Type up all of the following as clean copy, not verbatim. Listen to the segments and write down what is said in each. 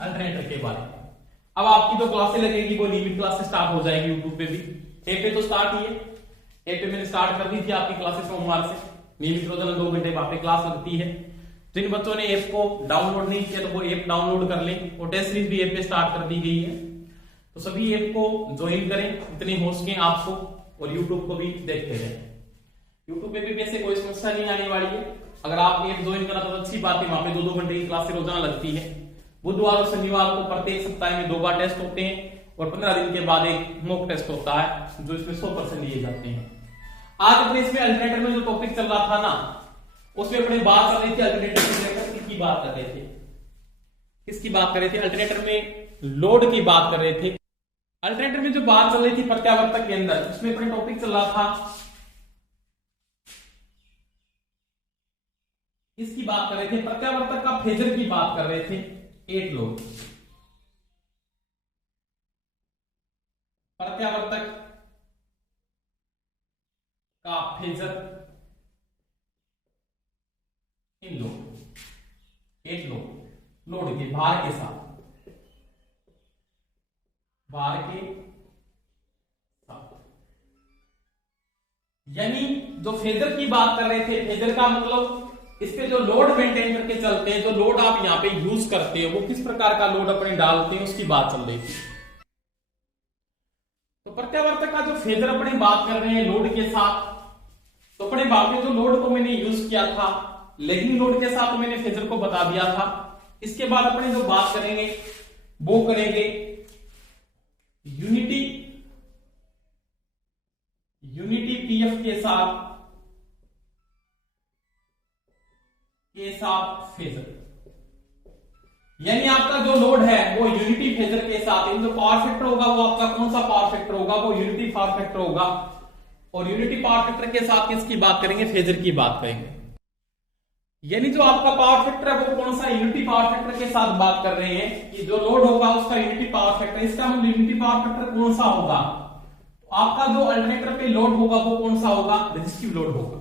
Alternator के बारे में। अब आपकी तो क्लासें लगेगी, वो नियमित क्लासेस स्टार्ट हो जाएगी यूट्यूब पे भी। ऐप पे तो स्टार्ट ही है, ऐप पे मैंने स्टार्ट कर दी थी आपकी क्लासेस सोमवार से। नियमित रोजाना 2 घंटे वहां पे क्लास लगती है। जिन बच्चों ने ऐप को डाउनलोड नहीं किया तो वो ऐप डाउनलोड कर लें, और टेस्ट सीरीज भी ऐप पे स्टार्ट कर दी गई है। तो सभी ऐप को ज्वाइन करें जितने हो सके आपको, और यूट्यूब को भी देखते रहें। यूट्यूब पे भी वैसे कोई समस्या नहीं आने वाली है। अगर आप ऐप ज्वाइन करा तो अच्छी बात है, वहां पे 2-2 घंटे की क्लासें रोजाना लगती है। बुधवार और शनिवार को प्रत्येक सप्ताह में 2 बार टेस्ट होते हैं, और 15 दिन के बाद एक मॉक टेस्ट होता है जो इसमें 100% लिए जाते हैं। आज अपने इसमें अल्टरनेटर में जो टॉपिक चल रहा था ना, उसमें अपने बात कर रही थी अल्टरनेटर की बात कर रहे थे। किसकी बात कर रहे थे? अल्टरनेटर में लोड की बात कर रहे थे। अल्टरनेटर में जो बात चल रही थी प्रत्यावर्तक के अंदर, उसमें अपने टॉपिक चल रहा था, इसकी बात कर रहे थे, प्रत्यावर्तक का फेजर की बात कर रहे थे। 8 लोग प्रत्यावर्तक का फेजर इन लोग 8 लोग लोड के भार के साथ, यानी जो फेजर की बात कर रहे थे, फेजर का मतलब इस पे जो लोड मेंटेन करके चलते हैं, जो लोड आप यहां पे यूज करते हो, वो किस प्रकार का लोड अपने डालते हैं, उसकी बात चल रही थी। तो प्रत्यावर्तक का जो फेजर अपने बात कर रहे हैं लोड के साथ, तो अपने बात में जो लोड को मैंने यूज किया था लेगिंग लोड के साथ, तो मैंने फेजर को बता दिया था। इसके बाद अपने जो बात करेंगे वो करेंगे यूनिटी पीएफ के साथ फेजर, यानी आपका जो लोड है वो यूनिटी फेजर के साथ, जो पावर फैक्टर होगा वो आपका कौन सा पावर फैक्टर होगा? वो यूनिटी पावर फैक्टर होगा। और यूनिटी पावर फैक्टर के साथ किसकी बात करेंगे? फेजर की बात करेंगे। यानी जो आपका पावर फैक्टर है वो कौन सा? यूनिटी पावर फैक्टर के साथ बात कर रहे हैं कि जो लोड होगा उसका यूनिटी पावर फैक्टर। इसका मतलब यूनिटी पावर फैक्टर कौन सा होगा? आपका जो अल्टरनेटर पे लोड होगा वो कौन सा होगा? रेजिस्टिव लोड होगा।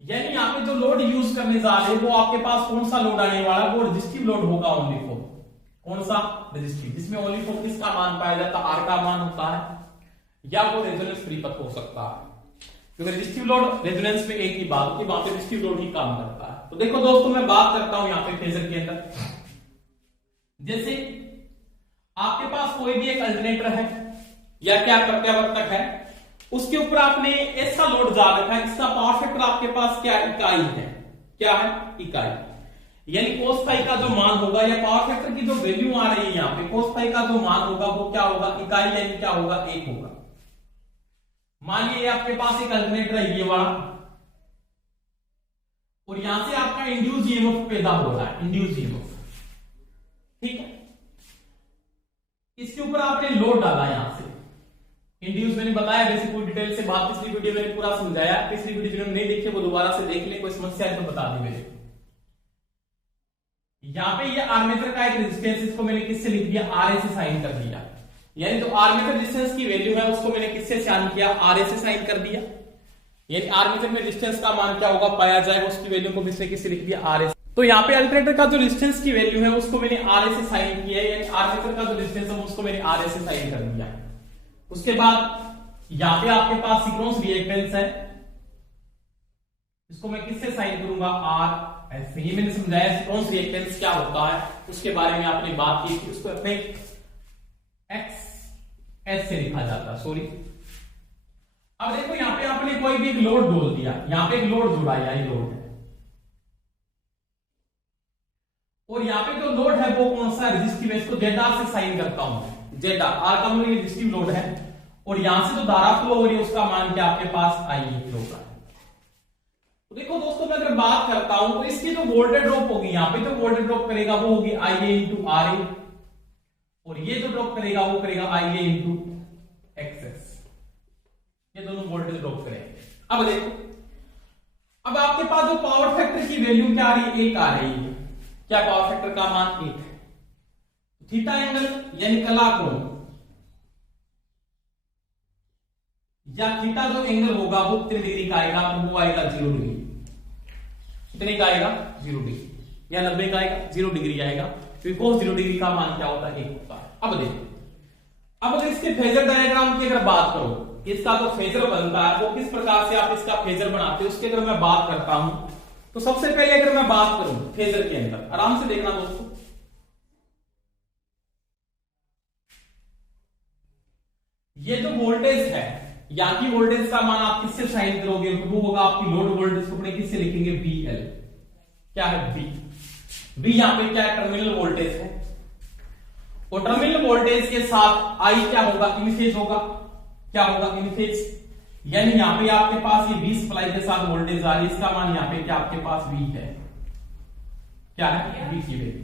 यानी यहाँ पे जो लोड यूज करने जा रहे हैं वो आपके पास कौन सा लोड आने वाला? वो रेजिस्टिव लोड होगा ओनली फॉर। कौन सा? रेजिस्टिव, जिसमें ओनली फॉर किसका मान पाया जाता है? आर का मान होता है, या वो रेजोनेंस परिपथ हो सकता है। क्योंकि रेजिस्टिव लोड रेजोनेंस में एक ही बात होती है, वहां पे रेजिस्टिव लोड ही काम करता है। तो देखो दोस्तों, मैं बात करता हूं यहाँ पे फेजर के अंदर। जैसे आपके पास कोई भी एक अल्टरनेटर है या क्या प्रत्यावर्तक है, उसके ऊपर आपने ऐसा लोड डाल रखा है, इसका पावर फैक्टर आपके पास क्या? इकाई है। क्या है? इकाई। यानी cos फाई का जो मान होगा, या पावर फैक्टर की जो वैल्यू आ रही है यहाँ पे, cos फाई का जो मान होगा वो क्या होगा? इकाई, यानी क्या होगा? 1 होगा। मानिए आपके पास एक अल्टरनेटर है ये वाला, और यहां से आपका इंड्यूस ईएमएफ पैदा हो रहा है, इंड्यूस ईएमएफ, ठीक है। इसके ऊपर आपने लोड डाला यहां से इंड्यूस, मैंने बताया वैसे पूरी डिटेल से बात पिछली वीडियो में पूरा समझाया। पिछली वीडियो जिन्होंने नहीं देखी वो दोबारा से देख ले, कोई समस्या है तो बता दी मेरे। यहां पे ये आर्मेचर का एक रेजिस्टेंस, इसको मैंने किससे लिख दिया? आरए से साइन कर दिया। यानी जो आर्मेचर रेजिस्टेंस की वैल्यू है उसको मैंने किससे साइन किया? आरए से साइन कर दिया। यानी आर्मेचर में रेजिस्टेंस का मान क्या होगा? पाया जाएगा, उसकी वैल्यू को किससे लिख दिया? आरए। तो यहाँ पे अल्टरनेटर का जो रेजिस्टेंस की वैल्यू है उसको मैंने आरए से साइन किया है, यानी आर्मेचर का जो रेजिस्टेंस है उसको मैंने आरए से साइन कर दिया। उसके बाद यहां पे आपके पास सिंक्रोनस रिएक्टेंस है, इसको मैं किससे साइन करूंगा? R S. ये मैंने समझाया सिंक्रोनस रिएक्टेंस क्या होता है, उसके बारे में आपने बात की, उसको अपने एक्स एस से लिखा जाता है, सॉरी। अब देखो यहां पे आपने कोई भी एक लोड जोड़ दिया, यहां पे एक लोड जुड़ा है, ये लोड है, और यहां पे जो लोड है वो कौन सा? रेजिस्टिव है। इसको जेड आर से साइन करता हूं, जेड आर का मतलब रेजिस्टिव लोड है, और यहां से जो धारा फ्लो हो रही है उसका मान क्या आपके पास? आई फ्लो का। तो देखो दोस्तों, मैं अगर बात करता हूं तो इसकी जो वोल्टेज ड्रॉप होगी, यहां पे जो वोल्टेज ड्रॉप करेगा वो होगी आई ए इंटू आर ए, और ये जो ड्रॉप करेगा वो करेगा आई ए इंटू एक्सएस। ये दोनों वोल्टेज ड्रॉप करेंगे। अब देखो, अब आपके पास जो पावर फैक्टर की वैल्यू क्या आ रही है? 1 आ रही है। क्या पावर फैक्टर का मान? 1 है। थीटा एंगल यानी कला कोण, या थीटा जो एंगल होगा वो कितने डिग्री का आएगा? वो आएगा 0 डिग्री। कितने का आएगा? 0 डिग्री, या 90 का आएगा? 0 डिग्री आएगा। क्योंकि cos 0 डिग्री का मान क्या होता है, 1 होता है। अब देखो, अब अगर इसके फेजर डायग्राम की अगर बात करो, इसका जो फेजर बनता है वो किस प्रकार से आप इसका फेजर बनाते हो, उसकी अगर मैं बात करता हूं तो सबसे पहले अगर मैं बात करूं फेजर के अंदर, आराम से देखना दोस्तों, ये जो वोल्टेज है, यहाँ की वोल्टेज का मान आप किससे साइन करोगे, वो होगा आपकी लोड वोल्टेज को अपने किससे लिखेंगे, VL। क्या है V यहां पे क्या है, टर्मिनल वोल्टेज है, और टर्मिनल वोल्टेज के साथ I क्या होगा, इन फेज होगा। क्या होगा, इन फेज। यानी यहां पे आपके पास ये 20 सप्लाई के साथ वोल्टेज आ रही है, इसका मान यहां पे क्या आपके पास V है, क्या है, V की वैल्यू।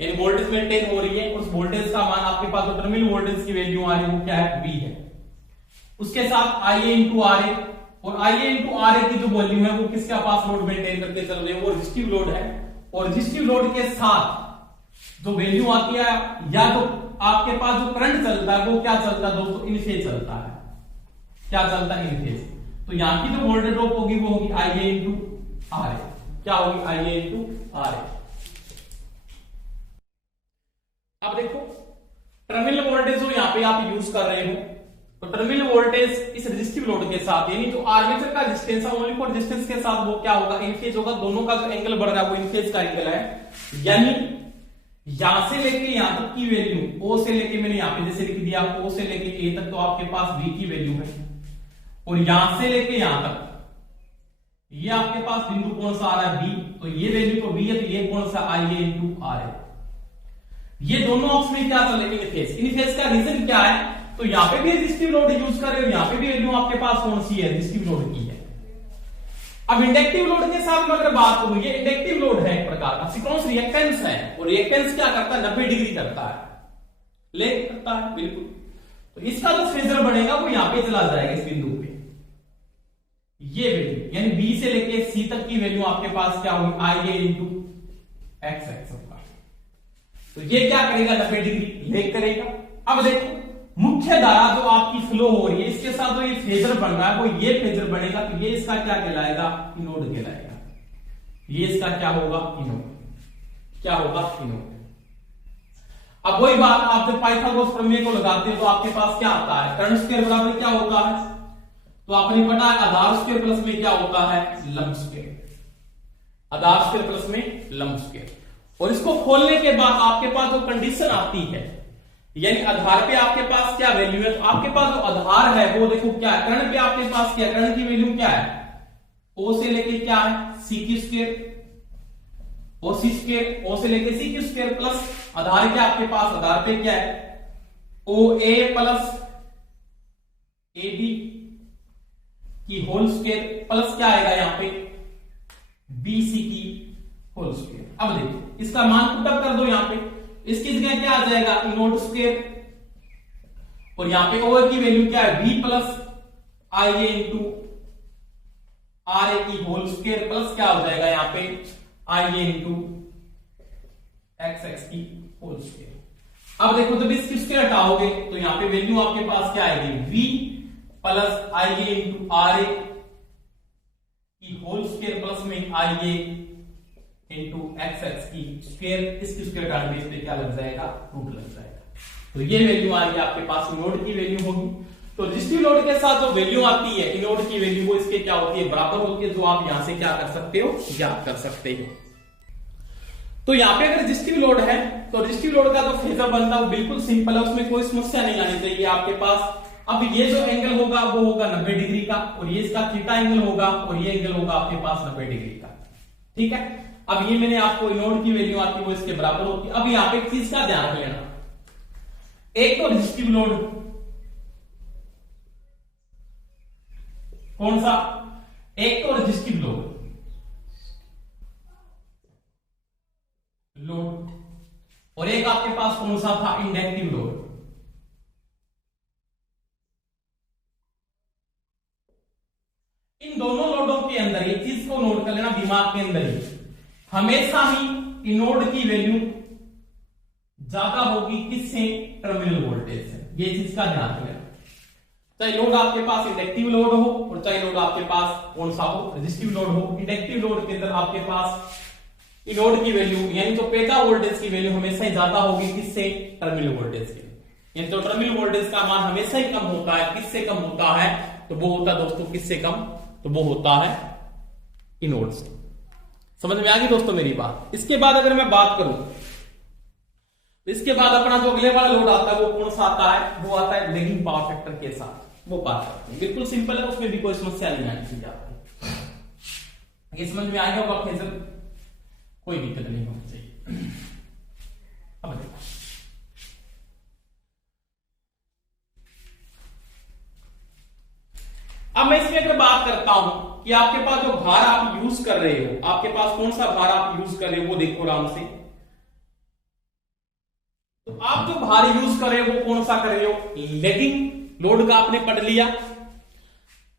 इन वोल्टेज मेंटेन हो रही है, उस वोल्टेज का मान आपके पास जो टर्मिनल वोल्टेज की वैल्यू आ रही है वो क्या है, V है। उसके साथ IA इंटू RA, और IA इंटू RA की जो वैल्यू है वो किसके पास लोड मेंटेन करके चल रहे हैं, वो रेजिस्टिव लोड है। और रेजिस्टिव लोड के साथ जो वैल्यू आती है, या तो आपके पास जो करंट चलता है वो क्या चलता है दोस्तों, इन फेज चलता है। क्या चलता है, इन फेज। तो यहां की जो वोल्टेज ड्रॉप होगी वो होगी IA इंटू RA। क्या होगी, IA इंटू RA। अब देखो, टर्मिनल वोल्टेज जो यहां पे आप यूज कर रहे हो, तो टर्मिनल वोल्टेज इस रेजिस्टिव लोड के साथ, यानी जो आर्मेचर का रेजिस्टेंस है ओनली फॉर रेजिस्टेंस के साथ वो क्या होगा, इन फेज होगा। दोनों का जो एंगल बढ़ रहा है वो इन फेज का एंगल है। यानी यहां से लेके यहां तक की वैल्यू, ओ से लेके मैंने यहां पे जैसे लिख दिया, ओ से लेके ए तक तो आपके पास V की वैल्यू है, और यहां से लेके यहां तक ये आपके पास बिंदु कौन सा आ रहा है, B। तो ये वैल्यू तो V है, तो ये कौन सा, IA इंटू RA। ये दोनों ऑप्शन में क्या चलेंगे, इन फेज। इन फेज का रीजन क्या है, तो यहां पे भी रेजिस्टिव लोड यूज कर रहे हो, यहां पे भी वैल्यू आपके पास कौन सी है, रेजिस्टिव लोड की है। अब इंडक्टिव लोड के साथ में अगर बात करूं, ये इंडक्टिव लोड है एक प्रकार का, सिंक्रोनस रिएक्टेंस है, और रिएक्टेंस क्या करता है, 90 डिग्री करता है, लेग करता है, बिल्कुल। तो इसका जो फेजर बनेगा वो यहां पे चला जाएगा, इस बिंदु पे। ये वैल्यू यानी B से लेके C तक की वैल्यू आपके पास क्या होगी, IA इंटू XX होगा। तो ये क्या करेगा, 90 डिग्री लेग करेगा। अब देखो, मुख्य धारा जो आपकी फ्लो हो रही है, इसके साथ जो ये फेजर बन रहा है वो ये फेजर बनेगा, तो ये इसका क्या कहलाएगा, इनोड कहलाएगा। ये इसका क्या होगा, इनोड। क्या होगा, इनोड। अब वही बात, आप जब पाइथागोरस प्रमेय को लगाते हो तो आपके पास क्या आता है, कर्ण स्क्वायर बराबर क्या होता है, तो आपने पढ़ा है आधार स्क्वायर प्लस में क्या होता है, लंब स्क्वायर। आधार स्क्वायर प्लस में लंब स्क्वायर। और इसको खोलने के बाद आपके पास जो कंडीशन आती है, यानी आधार पे आपके पास क्या वैल्यू है, तो आपके पास जो आधार है वो देखो क्या है, कर्ण पे आपके पास क्या, कर्ण की वैल्यू क्या है, O से लेके क्या है, CQ square, OC square, O से लेके CQ स्क्वायर, प्लस आधार क्या आपके पास, आधार पे क्या है, OA प्लस AB की होल स्क्वायर, प्लस क्या आएगा यहां पे, BC की होल स्क्वायर। अब देखो, इसका मान पुट अप कर दो यहां पे, इसकी जगह क्या आ जाएगा, इनोड स्क्वायर, और यहां पे ओवर की वैल्यू क्या है, V plus IA into RA की होल स्क्वायर, प्लस क्या हो जाएगा यहां पे, IA इंटू XX की होल स्क्वायर। अब देखो, जब इसकी स्क्वायर हटाओगे तो यहां पे वैल्यू आपके पास क्या आएगी, V plus IA into RA की होल स्क्वायर, प्लस में IA इंटू XX की स्क्वायर। इसकी स्क्वायर हटाने पे क्या लग जाएगा, रूट लग जाएगा। तो ये वैल्यू आ गई आपके पास, इनोड की वैल्यू होगी। तो रेजिस्टिव लोड के साथ जो वैल्यू आती है इनोड की वैल्यू, वो इसके क्या होती है, बराबर होती है, जो आप यहां से क्या कर सकते हो, ज्ञात कर सकते हो। तो यहां पे अगर रेजिस्टिव लोड है तो रेजिस्टिव लोड का जो फेजर बनता है वो बिल्कुल सिंपल है, उसमें कोई समस्या नहीं आनी चाहिए आपके पास। अब ये जो एंगल होगा वो होगा 90 डिग्री का, और ये इसका थीटा एंगल होगा, और ये एंगल होगा आपके पास 90 डिग्री का। ठीक है, अब ये मैंने आपको इनोड की वैल्यू आती है वो इसके बराबर होती है। अब यहां पे एक चीज का ध्यान रख लेना, एक तो रेजिस्टिव लोड कौन सा, एक तो रेजिस्टिव लोड और एक आपके पास कौन सा था, इंडक्टिव लोड। इन दोनों लोडों के अंदर एक चीज को नोट कर लेना दिमाग के अंदर ही, हमेशा ही इनोड की वैल्यू ज्यादा होगी किससे, टर्मिनल वोल्टेज से। ये चीज का ध्यान रखना, चाहे लोड आपके पास इंडक्टिव लोड हो और चाहे लोड आपके पास कौन सा हो, रेजिस्टिव लोड हो। इंडक्टिव लोड के अंदर आपके पास इनोड की वैल्यू यानी तो पेटा वोल्टेज की वैल्यू हमेशा ही ज्यादा होगी किससे, टर्मिनल वोल्टेज के, यानी तो टर्मिनल वोल्टेज का मान हमेशा ही कम होता है, किससे कम होता है, तो वो होता है दोस्तों किससे कम, तो वो होता है इनोड से। समझ में आ गई दोस्तों मेरी बात। इसके बाद अगर मैं बात करूं तो इसके बाद अपना जो अगले वाला लोड आता है वो कौन सा आता है, वो आता है लैगिंग पावर फैक्टर के साथ, वो बात करते हैं। बिल्कुल सिंपल है, उसमें भी कोई समस्या नहीं आनी चाहिए आपको। ये समझ में आएगा होगा फेजर, कोई दिक्कत नहीं होनी चाहिए। अब देखो अब मैं इसमें अगर बात करता हूं कि आपके पास जो भार आप यूज कर रहे हो, आपके पास कौन सा भार आप यूज कर रहे हो वो देखो आराम से। तो आप जो भार यूज कर रहे हो वो कौन सा कर रहे हो, लैगिंग लोड का आपने पढ़ लिया,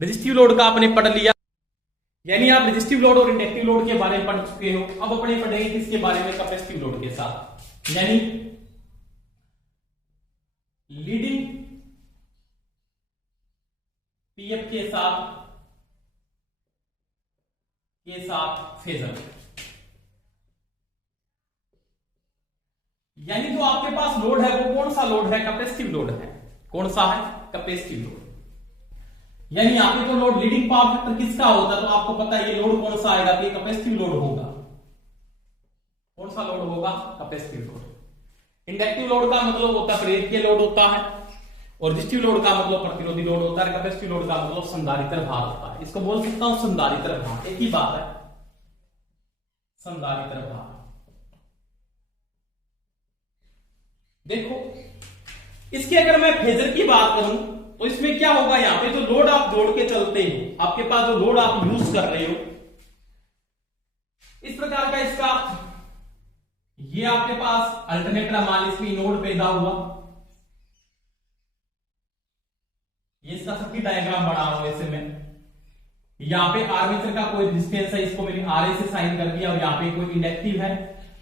रेजिस्टिव लोड का आपने पढ़ लिया, यानी आप रेजिस्टिव लोड और इंडक्टिव लोड के बारे में पढ़ चुके हो। अब अपने पढ़ेंगे किसके बारे में, कैपेसिटिव लोड के साथ, यानी लीडिंग पीएफ के साथ फेजर, यानी जो आपके पास लोड है वो कौन सा लोड है, कैपेसिटिव लोड है। कौन सा है, कैपेसिटिव लोड। यानी यहाँ पे तो लोड लीडिंग पावर फैक्टर किसका होता है, तो आपको पता है ये लोड कौन सा आएगा, तो कैपेसिटिव लोड होगा। कौन सा लोड होगा, कैपेसिटिव लोड। इंडक्टिव लोड का मतलब होता है प्रेरकीय लोड होता है, और रेजिस्टिव लोड का मतलब प्रतिरोधी लोड होता है, कैपेसिटिव लोड का मतलब संधारित्र भार होता है। इसको बोल सकता हूं संधारित्र भार, एक ही बात है, संधारित्र भार। देखो इसके अगर मैं फेजर की बात करूं तो इसमें क्या होगा, यहां पे जो लोड आप जोड़ के चलते हो, आपके पास जो लोड आप यूज कर रहे हो, इस प्रकार का इसका ये आपके पास अल्टरनेटर मान इसमें नोड पैदा हुआ, ये इसका सर्किट डायग्राम बना हुआ ऐसे में, यहां पे आर्मेचर का कोई रेजिस्टेंस है, इसको मैंने आरए से साइन कर दिया, और यहां पे कोई इंडक्टिव है,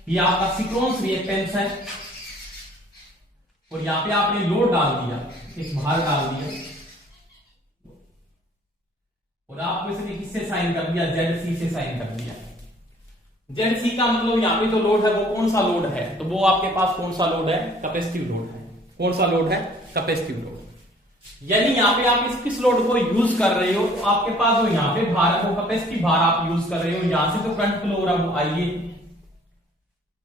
ये आपका सिंक्रोनस रिएक्टेंस है, और यहां पे आपने लोड डाल दिया, एक भार डाल दिया, और आपको इसने किससे साइन कर दिया, जेड से साइन कर दिया। जेड का मतलब यहां पे जो लोड है वो कौन सा लोड है, तो वो आपके पास कौन सा लोड है, कैपेसिटिव लोड है। कौन सा लोड है, कैपेसिटिव लोड। यानी यहां पे आप किस लोड को यूज कर रहे हो, तो आपके पास जो यहां पे भार है वो कैपेसिटिव भार आप यूज कर रहे हो, यहां से जो करंट फ्लो हो रहा है वो आईए,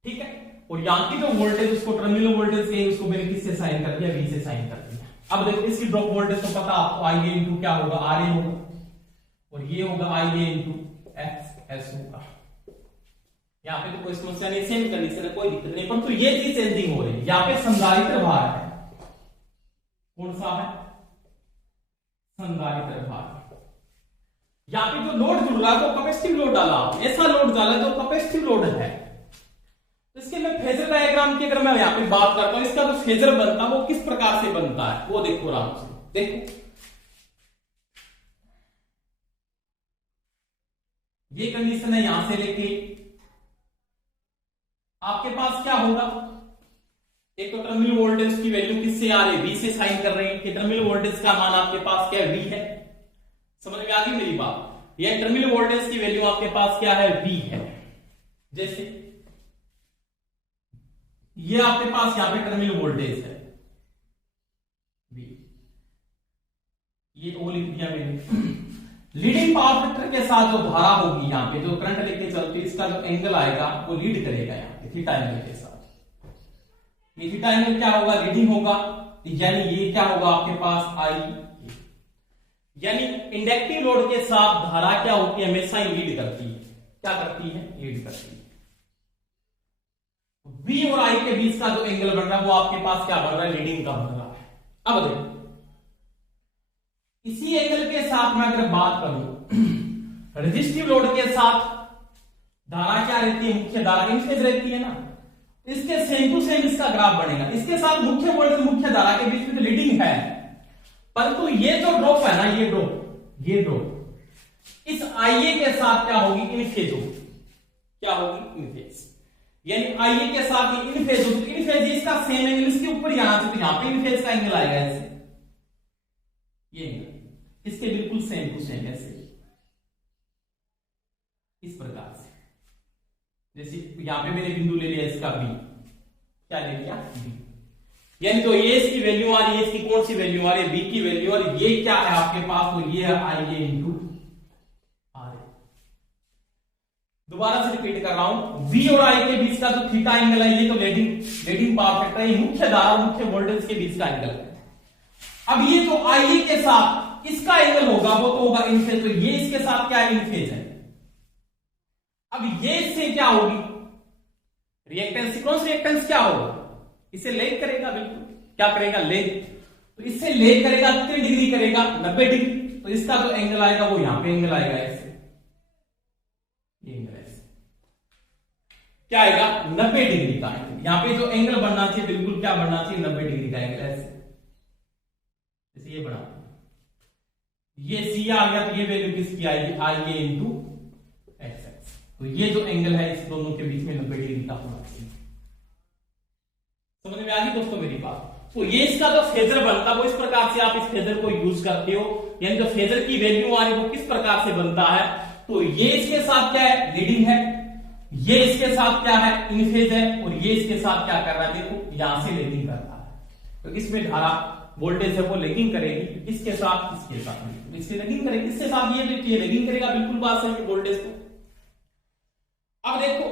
ठीक है, और यहां की जो वोल्टेज उसको टर्मिनल वोल्टेज के उसको मैंने किससे साइन कर दिया, वी से साइन कर दिया। अब देखो इसकी ड्रॉप वोल्टेज तो पता आपको, आईए इंटू क्या होगा, आरए होगा, और ये होगा आईए इंटू एक्स एस होगा। यहां पे तो कोई समस्या नहीं, सेम कंडीशन है, कोई दिक्कत नहीं, परंतु ये चीज चेंजिंग हो रही है। यहां पे संधारित्र भार है, कौन सा है, संधारित्र भार। यहां पे जो लोड जुड़ रहा है तो कैपेसिटिव लोड डाला, ऐसा लोड डाला जो कैपेसिटिव लोड है। इसके मैं फेजर डायग्राम की अगर मैं यहां पे बात करता हूं, इसका जो फेजर बनता है वो किस प्रकार से बनता है, वो देखो आराम से। देखो ये कंडीशन है, यहां से लेके आपके पास क्या होगा, एक तो टर्मिनल वोल्टेज की वैल्यू किससे आ रही है, वी से साइन कर रहे हैं, कि टर्मिनल वोल्टेज का मान आपके पास क्या है, वी है। समझ में आ गई मेरी बात। यह टर्मिनल वोल्टेज की वैल्यू आपके पास क्या है, वी है। जैसे ये आपके पास यहां पे टर्मिनल वोल्टेज है वी, ये ओ लिख दिया मैंने। लीडिंग पावर फैक्टर के साथ जो धारा होगी, यहां पे जो करंट लेके चलती है, इसका जो एंगल आएगा वो लीड करेगा यहां पे थीटा एंगल के साथ। ये थीटा एंगल क्या होगा, लीडिंग होगा, यानी ये क्या होगा आपके पास आई। यानी इंडक्टिव लोड के साथ धारा क्या होती है, हमेशा ही लीड करती है। क्या करती है, लीड करती है। V और I के बीच का जो एंगल बन रहा है वो आपके पास क्या बन रहा है, लीडिंग का बन रहा है। अब देखो इसी एंगल के साथ मैं अगर बात करूं, रेजिस्टिव लोड के साथ धारा क्या रहती है, मुख्य धारा इन फेज रहती है ना, इसके सेम टू सेम इसका ग्राफ बनेगा। इसके साथ मुख्य वोल्टेज मुख्य धारा के बीच में जो लीडिंग है, परंतु ये जो ड्रॉप है ना, ये ड्रॉप इस आईए के साथ क्या होगी, इन फेज होगी। क्या होगी, इन फेज। यानी आईए के साथ इन फेज होगी, इन फेज इसका सेम एंगल इसके ऊपर यहां से, तो यहां पे इन फेज का एंगल आएगा ऐसे, ये इसके बिल्कुल सेम टू सेम ऐसे, इस प्रकार से। जैसे यहां पे मैंने बिंदु ले लिया इसका बी, क्या ले लिया बी, यानी तो ये इसकी वैल्यू आ रही है, इसकी कौन सी वैल्यू आ रही है, बी की वैल्यू, और ये क्या है आपके पास, तो ये है आई ए इंटू आर ए। दोबारा से रिपीट कर रहा हूं, V और I के बीच का जो थीटा एंगल है ये तो लीडिंग पावर फैक्टर है, मुख्य धारा और मुख्य वोल्टेज के बीच का एंगल है। अब ये जो IA के साथ इसका एंगल होगा वो तो होगा इन फेज, तो ये इसके साथ क्या इन फेज है। अब ये इससे क्या होगी रिएक्टेंस, सीक्वेंस रिएक्टेंस क्या होगा, इसे लेग करेगा, बिल्कुल क्या करेगा लेग, तो इससे लेग करेगा, कितनी डिग्री करेगा 90 डिग्री, तो इसका जो एंगल आएगा वो यहां पे एंगल आएगा ऐसे, ये एंगल ऐसे क्या आएगा 90 डिग्री का एंगल, यहां पे जो एंगल बनना चाहिए बिल्कुल क्या बनना चाहिए 90 डिग्री का एंगल ऐसे, जैसे ये बना, ये सी आ गया तो ये वैल्यू किसकी आएगी आई ए इंटू एक्स एक्स, तो ये जो एंगल है इस दोनों के बीच में 90 डिग्री का होना चाहिए। समझ में आ गई दोस्तों मेरी बात। तो ये इसका जो फेजर बनता है वो इस प्रकार से आप इस फेजर को यूज करते हो, यानी जो फेजर की वैल्यू आ रही है वो किस प्रकार से बनता है, तो ये इसके साथ क्या है लीडिंग है, ये इसके साथ क्या है इन फेज है, और ये इसके साथ क्या कर रहा है देखो यहां से लीडिंग कर रहा है, तो इसमें धारा वोल्टेज है वो लेगिंग करेगी, इसके साथ इससे लेगिंग करेगी, इसके साथ ये लेगिंग करेगा, बिल्कुल बात सही है वोल्टेज को। अब देखो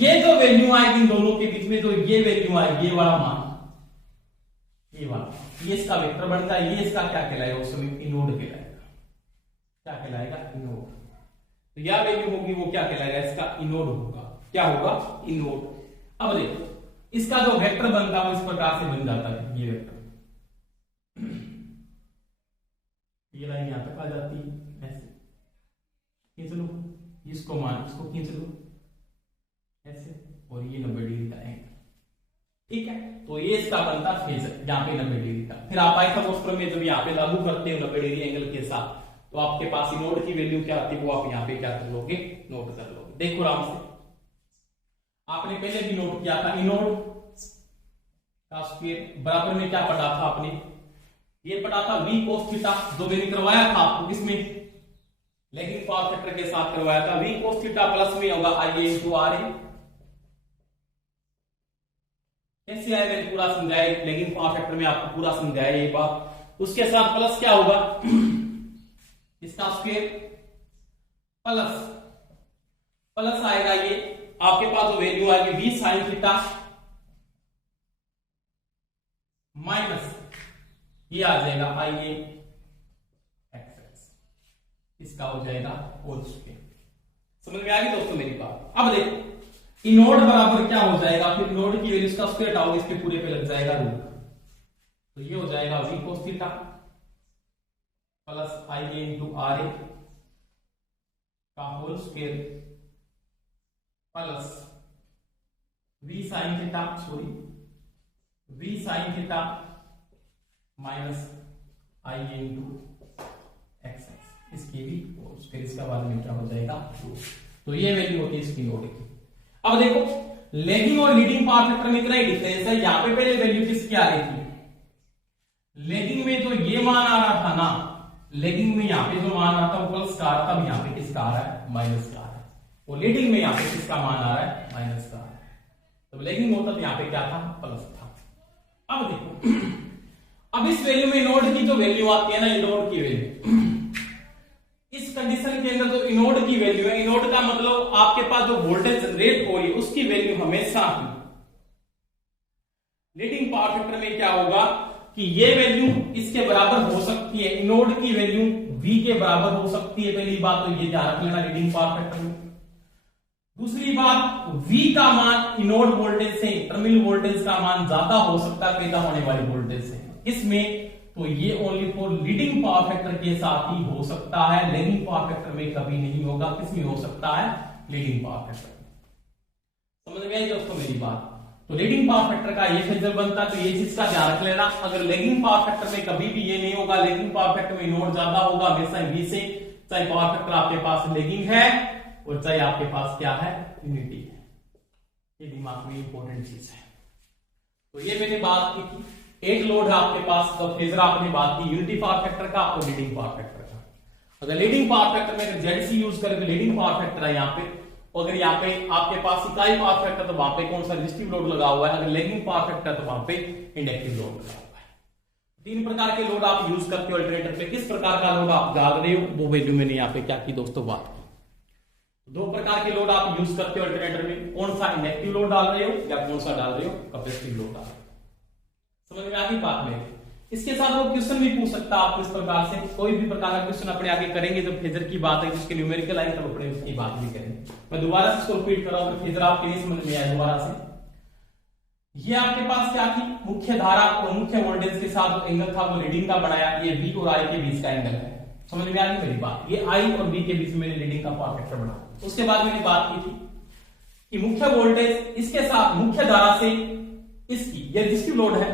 ये जो वैल्यू आएगी इन दोनों के बीच में, जो ये वैल्यू आएगी ये वाला मान, ये वाला, ये इसका वेक्टर बनता है, ये इसका क्या कहलाएगा उस समय इनोड कहलाएगा, क्या कहलाएगा इनोड, तो यह वैल्यू होगी वो क्या कहलाएगा इसका इनोड होगा, क्या होगा इनोड। अब देखो इसका जो वेक्टर बनता है वो इस प्रकार से बन जाता है, ये वेक्टर, ये लाइन यहां तक आ जाती है ऐसे, खींच लो इसको मान, इसको खींच लो ऐसे, और ये 90 डिग्री का एंगल, ठीक है, तो ये इसका बनता फेजर यहाँ पे 90 डिग्री का। फिर आप आइसोमोस्फेयर में जब यहाँ पे लागू करते हो 90 डिग्री एंगल के साथ, तो आपके पास इनोड की वैल्यू क्या आती है वो आप यहाँ पे क्या कर लोगे नोट कर लोगे। देखो आराम से, आपने पहले भी नोट किया था इनोड का स्क्वायर बराबर में क्या पढ़ा था आपने, ये पढ़ा था v cos थीटा, जो मैंने करवाया था आपको किसमें लेगिंग पावर फैक्टर के साथ करवाया था, v cos थीटा प्लस में होगा IA इंटू RA, कैसे आएगा ये पूरा समझाया, लेगिंग पावर फैक्टर में आपको पूरा समझाया ये बात, उसके साथ प्लस क्या होगा इसका स्क्वायर प्लस आएगा, ये आपके पास जो वैल्यू आएगी v sin थीटा माइनस ये आ जाएगा IA एक्स, इसका हो जाएगा होल स्क्वायर। समझ में आ गई दोस्तों मेरी बात। अब देखो इनोड बराबर क्या हो जाएगा, फिर इनोड की वैल्यू इसका स्क्वायर आओगे, इसके पूरे पे लग जाएगा रूट, तो ये हो जाएगा v cos theta plus IA into RA का whole square plus v sin theta v sin theta minus IA into x, इसकी भी और फिर इसका बाद में क्या हो जाएगा, तो ये वैल्यू होती है इसकी नोड की। अब देखो लेगिंग और लीडिंग पावर फैक्टर में इतना ही डिफरेंस है, यहाँ पे पहले वैल्यू किसकी आ रही थी, लेगिंग में जो ये मान आ रहा था ना, लेगिंग में यहाँ पे जो मान आ रहा था वो प्लस का आ रहा था, अब यहाँ पे किसका आ रहा है माइनस का आ रहा है, और लीडिंग में यहाँ पे किसका मान आ रहा है माइनस का आ रहा है, तो लेगिंग होता तो यहाँ पे क्या था प्लस था। अब देखो अब इस वैल्यू में इनोड की जो वैल्यू आती है ना, इनोड की वैल्यू, इस कंडीशन के अंदर जो इनोड की वैल्यू है, इनोड का मतलब आपके पास जो वोल्टेज जनरेट हो रही है उसकी वैल्यू हमेशा ही लीडिंग पावर फैक्टर में क्या होगा कि ये वैल्यू इसके बराबर हो सकती है, इनोड की वैल्यू V के बराबर हो सकती है, पहली बात तो ये ध्यान रख लेना लीडिंग पावर फैक्टर में। दूसरी बात V का मान इनोड वोल्टेज से टर्मिनल वोल्टेज का मान ज्यादा हो सकता है पैदा होने वाली वोल्टेज से, इसमें तो ये only for leading power factor के साथ ही हो सकता है, लेगिंग पावर फैक्टर में कभी नहीं होगा। किसमें हो सकता है लीडिंग पावर फैक्टर। समझ में आई दोस्तों मेरी बात। तो लीडिंग पावर फैक्टर का ये फेजर बनता है, तो ये चीज का ध्यान रख लेना। अगर लेगिंग पावर फैक्टर में कभी भी ये नहीं होगा, लेगिंग पावर फैक्टर में नोड ज्यादा होगा हमेशा V से, चाहे पावर फैक्टर आपके पास लेगिंग है और चाहे आपके पास क्या है यूनिटी है। ये दिमाग में इंपॉर्टेंट चीज है। तो ये मैंने बात की थी, एक लोड है आपके पास, तो फेजर आपने बात की यूनिटी पावर फैक्टर का और लीडिंग पावर फैक्टर का। अगर लीडिंग पावर फैक्टर में अगर ZC यूज करें तो लीडिंग पावर फैक्टर है यहाँ पे, अगर यहाँ पे आपके पास इकाई पावर फैक्टर तो वहां पे कौन सा रेजिस्टिव लोड लगा हुआ है, अगर लैगिंग पावर फैक्टर तो वहां पे इंडक्टिव लोड लगा हुआ है। 3 प्रकार के लोड आप यूज करते हो अल्टरनेटर पे। किस प्रकार का लोड आप डाल रहे हो वो वैल्यू मैंने यहाँ पे क्या की दोस्तों बात की। 2 प्रकार के लोड आप यूज करते हो अल्टरनेटर में, कौन सा इंडक्टिव लोड डाल रहे हो या कौन सा डाल रहे हो कैपेसिटिव लोड डाल रहे हो। समझ में आ गई बात मेरी। इसके साथ वो क्वेश्चन भी पूछ सकता है आपको इस प्रकार से, कोई भी प्रकार का क्वेश्चन अपने आगे करेंगे जब फेजर की बात है, जिसके न्यूमेरिकल आएंगे तब अपने उसकी बात भी करेंगे। मैं दोबारा से इसको रिपीट कर रहा हूं, फेजर आपके नहीं समझ में आया दोबारा से। ये आपके पास क्या थी, मुख्य धारा और मुख्य वोल्टेज के साथ जो एंगल था वो रीडिंग का बनाया, ये V और I के बीच का एंगल है। समझ में आ गई मेरी बात। ये I और V के बीच में मैंने रीडिंग का पावर फैक्टर बनाया। उसके बाद मैंने बात की थी कि मुख्य वोल्टेज इसके साथ मुख्य धारा से इसकी, ये रेजिस्टिव लोड है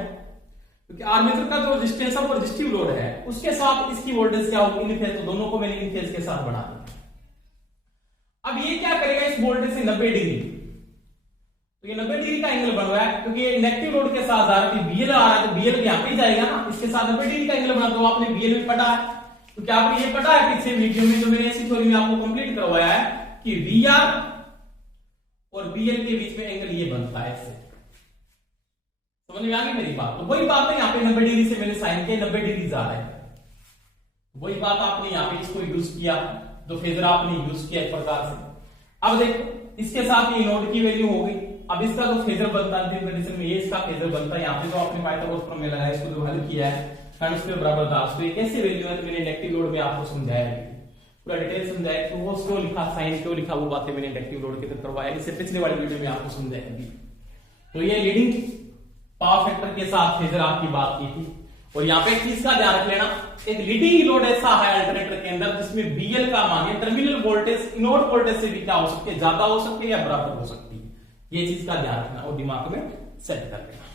क्योंकि आर्मेचर का जो रेजिस्टेंस है वो रेजिस्टिव लोड है, उसके साथ इसकी वोल्टेज क्या होगी इन फेज, तो दोनों को मैंने इन फेज के साथ बना दिया। अब ये क्या करेगा इस वोल्टेज से 90 डिग्री, तो ये 90 डिग्री का एंगल बन रहा है क्योंकि इंडक्टिव लोड के साथ BL आ रहा है तो BL यहां पे ही जाएगा ना, इसके साथ 90 डिग्री का एंगल बना। तो आपने BL में पढ़ा है, तो क्या आपने ये पढ़ा है पीछे वीडियो में जो मैंने ऐसी थ्योरी में आपको कंप्लीट करवाया है कि VR और BL के बीच में एंगल ये बनता है इससे। समझ में आ गई मेरी बात। तो वही बात है यहाँ पे 90 डिग्री से मैंने साइन किया, 90 डिग्री जा रहा है, वही बात आपने यहाँ पे इसको यूज किया, जो फेजर आपने यूज किया एक प्रकार से। अब देखो इसके साथ ये नोड की वैल्यू हो गई। अब इसका जो फेजर बनता है अंतिम कंडीशन में, ये इसका फेजर बनता है। यहाँ पे जो आपने पाइथागोरस प्रमेय लगाया, इसको जो हल किया है उसके बराबर था। तो ये कैसे वैल्यू है, तो मैंने इंडक्टिव लोड में आपको समझाया, पूरा डिटेल समझाया। तो वो क्यों लिखा, साइन क्यों लिखा, वो बातें मैंने इंडक्टिव लोड के तहत करवाया, इससे पिछले वाले वीडियो में आपको समझाया। तो ये लीडिंग पावर फैक्टर के साथ फेजर आपकी बात की थी। और यहाँ पे एक चीज का ध्यान रख लेना, एक लीडिंग लोड ऐसा है अल्टरनेटर के अंदर जिसमें BL का मान है टर्मिनल वोल्टेज इनोड वोल्टेज से भी क्या हो सकती है, ज्यादा हो सकती है या बराबर हो सकती है। ये चीज का ध्यान रखना और दिमाग में सेट कर लेना।